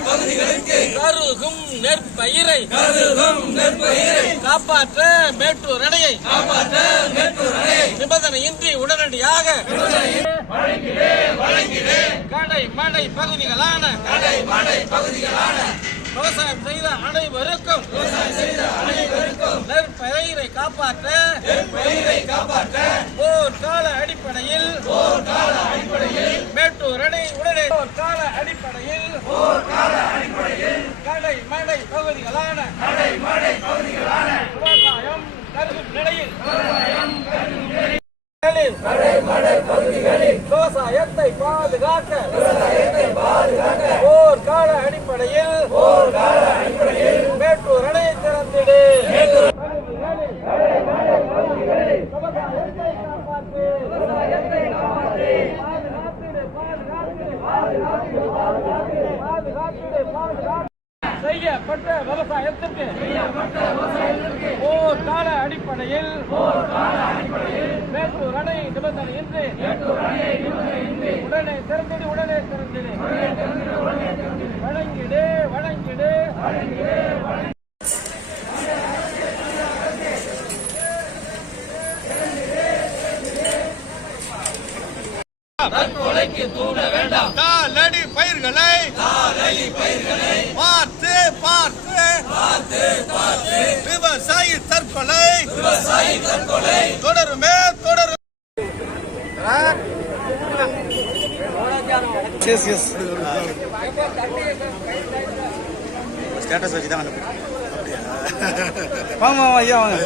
பகுதிகளுக்கு கருகும் நெற்பயிரை காப்பாற்ற மேட்டூர் அணையை நிபந்தனையின்றி உடனடியாக கடை மடை பகுதிகளான விவசாயம் செய்த அனைவருக்கும் நெற்பயிரை காப்பாற்ற போர்க்கால அடிப்படையில் மேட்டூர் அணை உடனே போர்க்கால அடிப்படையில் கடை மடை பகுதிகளான விவசாயம் கருதும் நிலையில் விவசாயத்தை பாதுகாக்க போர்க்கால அடிப்படையில் மேட்டூர் அணை திறந்திடு. செய்யப்பட்ட விவசாயத்திற்கு போர்க்கால அடிப்படையில் மேட்டூர் அணை நிபந்தனையின்றி உடனே திறந்திடு வழங்கிடு தற்கொலைக்கு தூண்ட வேண்டாம். காலடி பயிர்களை பார்த்து விவசாயி தற்கொலை தொடருமே. ஸ்டேட்டஸ் வச்சுதான் வாங்க ஐயா வாங்க.